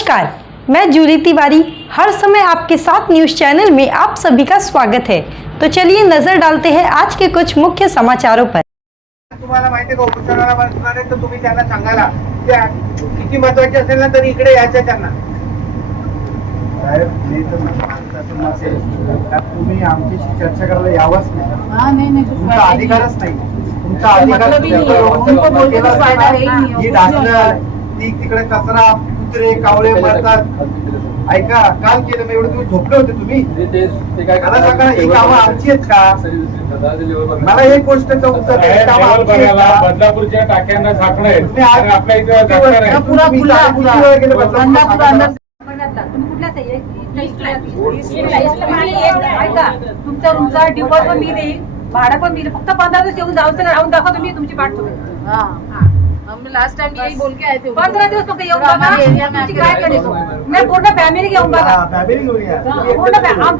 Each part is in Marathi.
नमस्कार, मैं जूली तिवारी हर समय आपके साथ न्यूज चैनल में आप सभी का स्वागत है। तो चलिए नजर डालते हैं आज के कुछ मुख्य समाचारों पर। तुम्हाला माहिती आहे का उपोषणाला बसणार आहे तर तुम्ही त्यांना सांगायला त्या किती महत्त्वाचे असेल ना तरी इकडे यायचं त्यांना। तुम्ही आमच्याशी चर्चा करायला यावंच नाही, तुमचा अधिकारच नाही, तुमचा अधिकार तिकडे कचरा कुत्रे कावळे मरतात। ऐका, काल केलं मी, एवढे तुम्ही झोपले होते तुम्ही, मला सांगा ही कामं आमची आहेत का? मला एक गोष्ट बदलापूरच्या टाक्यांना झाकणं आहे, आपल्या इथे तुमचा रूमचा डिपॉझिट पण मी देईल, भाडं पण मी, फक्त 15 दिवस येऊन जाऊ राहून दाखवा तुम्ही तुमची पाठ तुम्ही। हम लास्ट टाइम यही बोल के आए थे। 15 दिवस फक्त येऊन बघा तुमची काय करायचं। मी पूर्ण फॅमिली घेऊन बघा, पूर्ण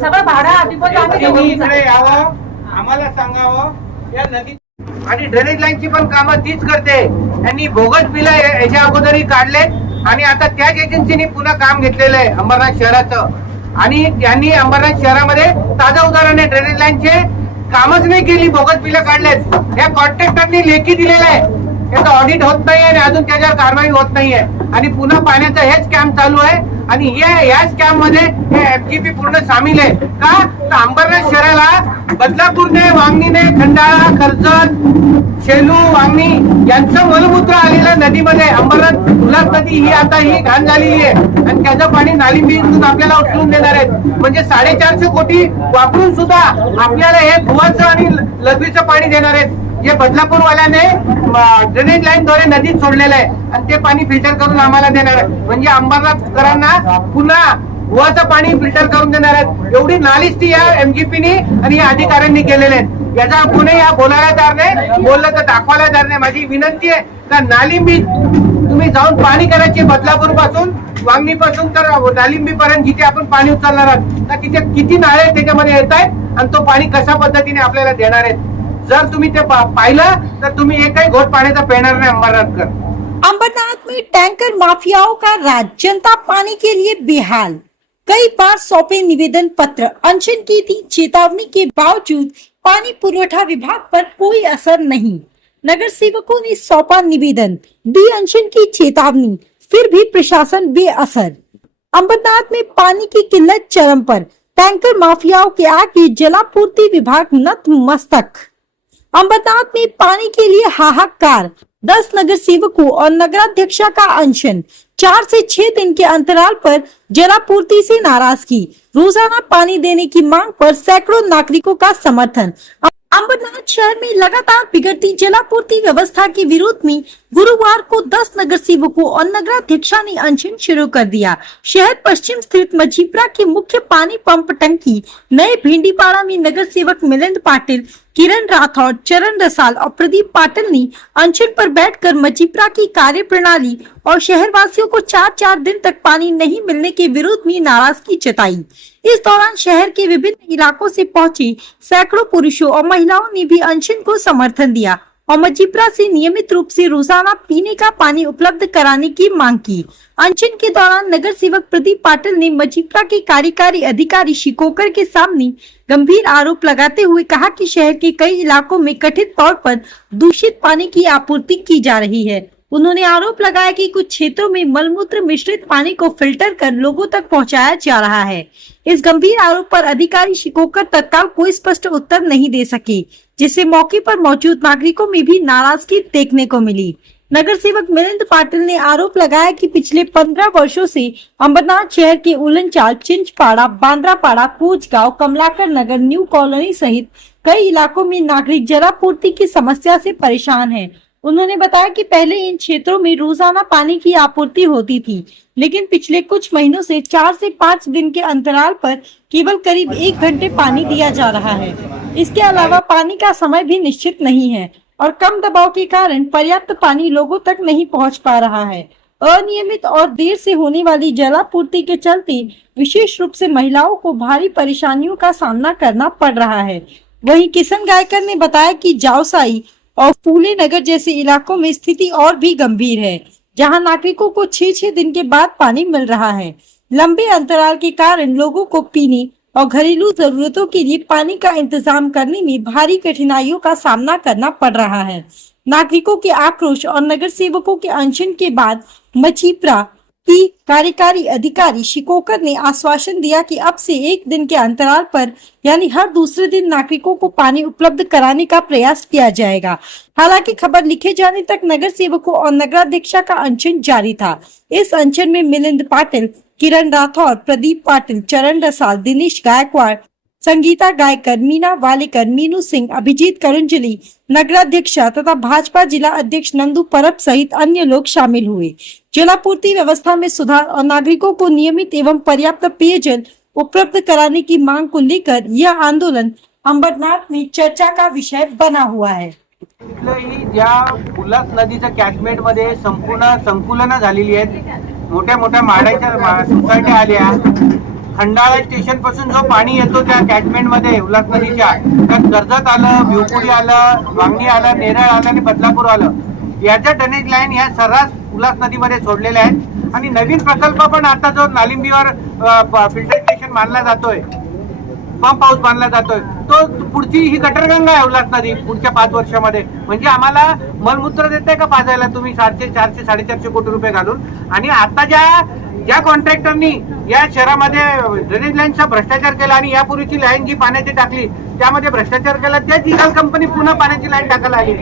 सगळं भाडं डिपॉझिट आम्ही देऊ। इकडे यावं, आम्हाला सांगावं या नदी आणि ड्रेनेज लाईनची पण कामं तीच करते। त्यांनी बोगस बिल याच्या अगोदरही काढले आणि आता त्याच एजन्सीने पुन्हा काम घेतलेलं आहे अंबरनाथ शहराचं। आणि त्यांनी अंबरनाथ शहरामध्ये ताजं उदाहरण आहे, ड्रेनेज लाईनचे कामच नाही केली, बोगस बिल काढलेत। या कॉन्ट्रॅक्टरनी लेखी दिलेलं आहे, त्याचं ऑडिट होत नाही आणि अजून त्याच्यावर कारवाई होत नाहीये आणि पुन्हा पाण्याचा हेच स्कॅम चालू आहे। आणि या स्कॅम मध्ये हे एफजीपी पूर्ण सामील आहे का? तर अंबरनाथ शहराला बदलापूरने, वांगणीने, खंडाळा, कर्जत, शेलू, वांगणी यांचं मलमूत्र आलेलं नदीमध्ये अंबरनाथ उल्हास नदी ही आता ही घाण झालेली आहे आणि त्याचं पाणी नालिंबीतून आपल्याला उचलून देणार आहेत। म्हणजे 450 कोटी वापरून सुद्धा आपल्याला हे भुवाचं आणि लघवीचं पाणी देणार आहेत, जे बदलापूर वाल्याने ड्रेनेज लाईन द्वारे नदीत सोडलेलं आहे आणि ते पाणी फिल्टर करून आम्हाला देणार आहे। म्हणजे अंबरनाथकरांना पुन्हा भुवाचं पाणी फिल्टर करून देणार आहेत। एवढी नालिष्टी या एमजीपीनी आणि या अधिकाऱ्यांनी केलेले आहेत। याचा कोणी या बोलायला तयार नाही, बोललं तर दाखवायला तयार नाही। माझी विनंती आहे का नालिंबी तुम्ही जाऊन पाणी करायचे, बदलापूर पासून वांगणी पासून तर नालिंबी पर्यंत जिथे आपण पाणी उचलणार आहात तर तिथे किती नाळे त्याच्यामध्ये येत आहेत आणि तो पाणी कशा पद्धतीने आपल्याला देणार आहेत। जर तुम्ही ते पाहिलं तर तुम्ही एकही घोट पाण्याचा पेणार नहीं अंबरनाथकर। अंबरनाथ में टैंकर माफियाओं का राज, जनता पानी के लिए बेहाल। कई बार सौंपे निवेदन पत्र, अनशन की थी चेतावनी के बावजूद पानी पुरवठा विभाग पर कोई असर नहीं। नगर सेवकों ने सौंपा निवेदन, दी अनशन की चेतावनी, फिर भी प्रशासन बेअसर। अंबरनाथ में पानी की किल्लत चरम पर, टैंकर माफियाओं के आगे जलापूर्ति विभाग नतमस्तक। अंबरनाथ में पानी के लिए हाहाकार, 10 नगर सेवकों और नगराध्यक्षा का अनशन, 4 से 6 दिन के अंतराल पर जलापूर्ति से नाराजगी, रोजाना पानी देने की मांग पर सैकड़ों नागरिकों का समर्थन। अंबरनाथ शहर में लगातार बिगड़ती जलापूर्ति व्यवस्था के विरोध में गुरुवार को 10 नगर सेवकों और नगराध्यक्षा ने अनशन शुरू कर दिया। शहर पश्चिम स्थित मजीपरा के मुख्य पानी पंप टंकी नए भिंडीपाड़ा में नगर सेवक मिलिंद पाटिल, किरण राठौड़, चरण रसाल और प्रदीप पाटिल ने अनशन पर बैठकर मजीपरा की कार्य प्रणाली और शहरवासियों को 4-4 दिन तक पानी नहीं मिलने के विरोध में नाराजगी जताई। इस दौरान शहर के विभिन्न इलाकों से पहुंचे सैकड़ों पुरुषों और महिलाओं ने भी अनशन को समर्थन दिया और मजीपरा से नियमित रूप से रोजाना पीने का पानी उपलब्ध कराने की मांग की। अनशन के दौरान नगर सेवक प्रदीप पाटिल ने मजीपरा के कार्यकारी अधिकारी शिकोकर के सामने गंभीर आरोप लगाते हुए कहा कि शहर के कई इलाकों में कथित तौर पर दूषित पानी की आपूर्ति की जा रही है। उन्होंने आरोप लगाया कि कुछ क्षेत्रों में मलमूत्र मिश्रित पानी को फिल्टर कर लोगों तक पहुंचाया जा रहा है। इस गंभीर आरोप पर अधिकारी शिकोकर तत्काल कोई स्पष्ट उत्तर नहीं दे सके, जिससे मौके पर मौजूद नागरिकों में भी नाराजगी देखने को मिली। नगर सेवक मिलिंद पाटिल ने आरोप लगाया कि पिछले 15 वर्षों से अंबरनाथ शहर के उलनचाल, चिंचपाड़ा, बांद्रापाड़ा, कोचगांव, कमलाकर नगर, न्यू कॉलोनी सहित कई इलाकों में नागरिक जलापूर्ति की समस्या से परेशान हैं। उन्होंने बताया कि पहले इन क्षेत्रों में रोजाना पानी की आपूर्ति होती थी, लेकिन पिछले कुछ महीनों से 4 से 5 दिन के अंतराल पर केवल करीब 1 घंटे पानी दिया जा रहा है। इसके अलावा पानी का समय भी निश्चित नहीं है और कम दबाव के कारण पर्याप्त पानी लोगों तक नहीं पहुंच पा रहा है। अनियमित और देर से होने वाली जलापूर्ति के चलते विशेष रूप से महिलाओं को भारी परेशानियों का सामना करना पड़ रहा है। वहीं किशन गायकर ने बताया कि जावसाई और फूले नगर जैसे इलाकों में स्थिति और भी गंभीर है, जहां नागरिकों को 6-6 दिन के बाद पानी मिल रहा है। लंबे अंतराल के कारण लोगों को पीने और घरेलू जरूरतों के लिए पानी का इंतजाम करने में भारी कठिनाइयों का सामना करना पड़ रहा है। नागरिकों के आक्रोश और नगर सेवकों के अनशन के बाद मछीपरा की कार्यकारी अधिकारी शिकोकर ने आश्वासन दिया कि अब से 1 दिन के अंतराल पर यानी हर दूसरे दिन नागरिकों को पानी उपलब्ध कराने का प्रयास किया जाएगा। हालांकि खबर लिखे जाने तक नगर सेवकों और नगराध्यक्षा का अनशन जारी था। इस अनशन में मिलिंद पाटिल, किरण राठौर, प्रदीप पाटिल, चरण रसाल, दिनेश गायकवाड़, संगीता गायकर, मीना वालेकर, मीनू सिंह, अभिजीत करुंजली, नगराध्यक्षा तथा भाजपा जिला अध्यक्ष नंदू परब सहित अन्य लोग शामिल हुए। जलापूर्ति व्यवस्था में सुधार और नागरिकों को नियमित एवं पर्याप्त पेयजल उपलब्ध कराने की मांग को लेकर यह आंदोलन अंबरनाथ में चर्चा का विषय बना हुआ है। इथलंही ज्या उल्हास नदीच्या कॅचमेंट मध्ये संपूर्ण संकुलन झालेली आहेत, मोठ्या मोठ्या माड्याच्या सोसायट्या आल्या, खंडाळा स्टेशन पासून जो पाणी येतो त्या कॅचमेंट मध्ये उल्हास नदीच्या, त्यात कर्जत आलं, भिवपुरी आलं, वांगी आलं, नेरळ आलं आणि बदलापूर आलं, याच्या ड्रेनेज लाईन ह्या सर्रास उल्हास नदीमध्ये सोडलेल्या आहेत। आणि नवीन प्रकल्प पण आता जो नालिंबीवर फिल्टर स्टेशन बांधला जातोय, पंप हाऊस बांधला जातोय, तो पुढची ही गटरगंगा आहे उल्हास नदी पुढच्या 5 वर्षामध्ये। म्हणजे आम्हाला मलमूत्र देते का पाजायला तुम्ही 400, 450 कोटी रुपये घालून। आणि आता ज्या कॉन्ट्रॅक्टरनी या शहरामध्ये ड्रेनेज लाईनचा भ्रष्टाचार केला आणि यापूर्वीची लाईन जी पाण्याची टाकली त्यामध्ये भ्रष्टाचार केला, त्याच इगल कंपनी पुन्हा पाण्याची लाईन टाकायला आली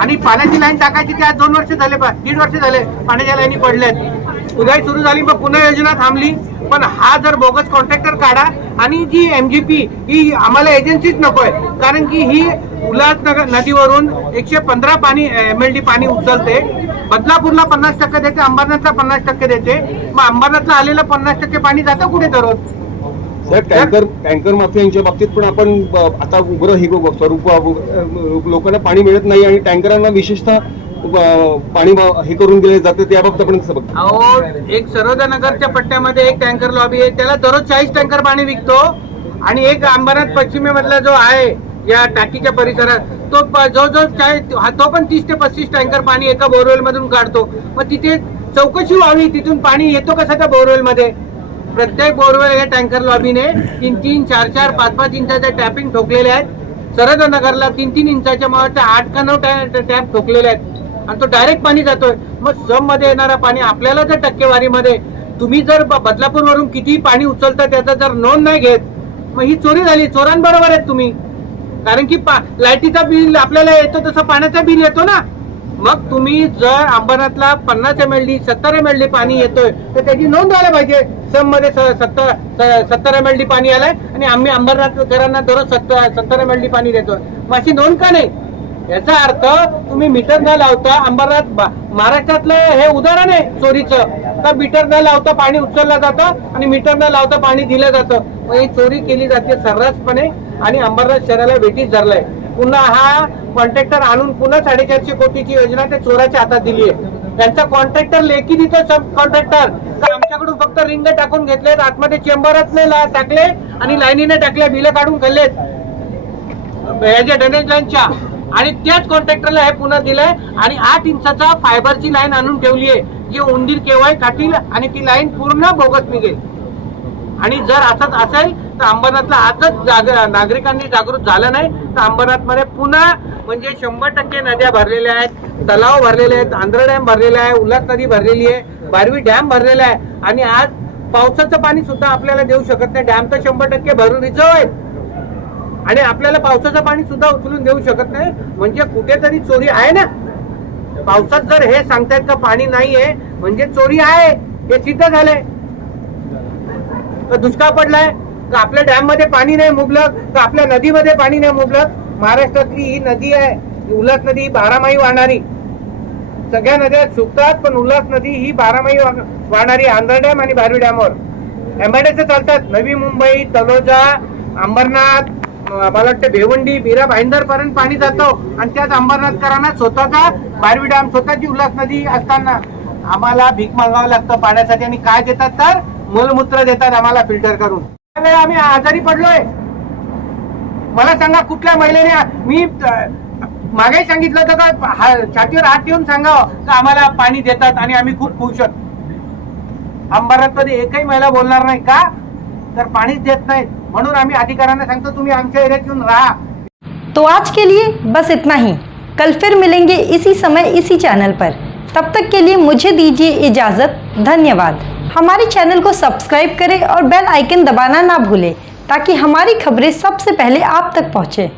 आणि पाण्याची लाईन टाकायची ती आज 2 वर्ष झाले, 1.5 वर्ष झाले पाण्याच्या लाईनी पडल्यात। उदय सुरू झाली पण पुन्हा योजना थांबली। पण हा जर बोगस कॉन्ट्रॅक्टर काढा आणि जी MGP ही आम्हाला एजन्सीच नकोय, कारण की ही उल्हासनगर नदीवरून 115 MLD पाणी उचलते, बदलापूरला 50% देते, अंबरनाथला 50% देते। मग अंबरनाथला आलेलं 50% पाणी जातं कुठे दररोज? साहेब, टँकर माफियांच्या बाबतीत पण आपण आता उग्र हे स्वरूप लोकांना पाणी मिळत नाही आणि टँकरांना विशेषतः पाणी हे करून दिले जाते, त्याबाबत आपण कसं बघतो? अहो, एक सरोदा नगरच्या पट्ट्यामध्ये एक टँकर लॉबी आहे, त्याला दररोज 40 टँकर पाणी विकतो आणि एक अंबरनाथ पश्चिमेमधला जो आहे या टाकीच्या परिसरात तो तो पण 30 ते 35 टँकर पाणी एका बोरवेल मधून काढतो। मग तिथे चौकशी व्हावी, तिथून पाणी येतो कसं त्या बोरवेल मध्ये? प्रत्येक बोरवेल या टँकर लॉबीने 3-3, 4-4, 5-5 इंचाचे टॅपिंग ठोकलेले आहेत। सरोदा नगरला 3-3 इंचाच्या 8 का 9 टॅप ठोकलेले आहेत आणि तो डायरेक्ट पाणी जातोय। मग सम मध्ये येणारा पाणी आपल्याला जर टक्केवारीमध्ये तुम्ही जर बदलापूर वरून किती पाणी उचलता त्याचा जर नोंद नाही घेत, मग ही चोरी झाली, चोरांबरोबर आहेत तुम्ही। कारण की लाईटीचा बिल आपल्याला येतो तसं पाण्याचा बिल येतो ना। मग तुम्ही जर अंबरनाथला 50 MLD 70 MLD पाणी येतोय तर त्याची नोंद व्हायला पाहिजे। सम मध्ये 70 MLD पाणी आलंय आणि आम्ही अंबरनाथकरांना दररोज 70 MLD पाणी देतोय, मग अशी नोंद का नाही? याचा अर्थ तुम्ही मीटर न लावता, अंबरनाथ महाराष्ट्रातलं हे उदाहरण आहे चोरीचं, तर मीटर न लावता पाणी उचललं जातं आणि मीटर न लावता पाणी दिलं जातं। मग ही चोरी केली जाते सर्रासपणे आणि अंबरनाथ शहराला वेठीस धरलंय। पुन्हा हा कॉन्ट्रॅक्टर आणून पुन्हा 450 कोटीची योजना त्या चोराच्या हातात दिली आहे। त्यांचा कॉन्ट्रॅक्टर लेखी देतो, सब कॉन्ट्रॅक्टर आमच्याकडून फक्त रिंग टाकून घेतलेत, आतमध्ये चेंबरच नाही टाकले आणि लाईनीने टाकले, बिलं काढून खाल्लेत याच्या ड्रेनेज लाईनच्या, आणि त्याच कॉन्ट्रॅक्टरला हे पुन्हा दिलंय आणि 8 इंचाचा फायबरची लाईन आणून ठेवली आहे, जी उंदीर केव्हाही काढतील आणि ती लाईन पूर्ण बोगस निघेल। आणि जर असंच असेल तर अंबरनाथला आजच नागरिकांनी जागृत झालं नाही तर अंबरनाथमध्ये पुन्हा म्हणजे 100% नद्या भरलेल्या आहेत, तलाव भरलेले आहेत, आंध्र डॅम भरलेला आहे, उल्हास नदी भरलेली आहे, बारवी डॅम भरलेला आहे आणि आज पावसाचं पाणी सुद्धा आपल्याला देऊ शकत नाही। डॅम तर 100% भरून रिझर्व आहेत आणि आपल्याला पावसाचं पाणी सुद्धा उचलून देऊ शकत नाही। म्हणजे कुठेतरी चोरी आहे ना। पावसात जर हे सांगतायत का पाणी नाहीये म्हणजे चोरी आहे, हे सिद्ध झालंय। तर दुष्काळ पडलाय का आपल्या डॅम मध्ये पाणी नाही मुबलक, का आपल्या नदीमध्ये पाणी नाही मुबलक? महाराष्ट्रातली ही नदी आहे उल्हास नदी, 12 वाहणारी। सगळ्या नद्या सुकतात पण उल्हास नदी ही 12 वाहणारी, आंध्र डॅम आणि बारवी डॅमवर एमआयडीसी चालतात। नवी मुंबई, तलोजा, अंबरनाथ, मला वाटतं भिवंडी, मीरा भाईंदर पर्यंत पाणी जातं आणि त्याच अंबरनाथकरांना स्वतःचा बारवी डॅम, स्वतःची उल्हास नदी असताना आम्हाला भीक मागावं लागतं पाण्यासाठी। आणि काय देतात तर मलमूत्र देतात आम्हाला फिल्टर करून। आम्ही आजारी पडलोय, मला सांगा कुठल्या महिलेने? मी मागे सांगितलं होतं का छातीवर हात ठेवून सांगावं का आम्हाला पाणी देतात आणि आम्ही खूप खुश आहोत. अंबरनाथ मध्ये एकही महिला बोलणार नाही का तर पाणीच देत नाहीत. म्हणून आम्ही अधिकाऱ्यांना सांगतो तुम्ही आमच्या एरियात येऊन राहा. तो आज के लिए बस इतना ही. कल फिर मिलेंगे इसी समय इसी चैनल पर. तब तक के लिए मुझे दीजिए इजाज़त. धन्यवाद. हमारे चैनल को सब्सक्राइब करें और बेल आइकन दबाना ना भूलें ताकि हमारी खबरें सबसे पहले आप तक पहुँचे.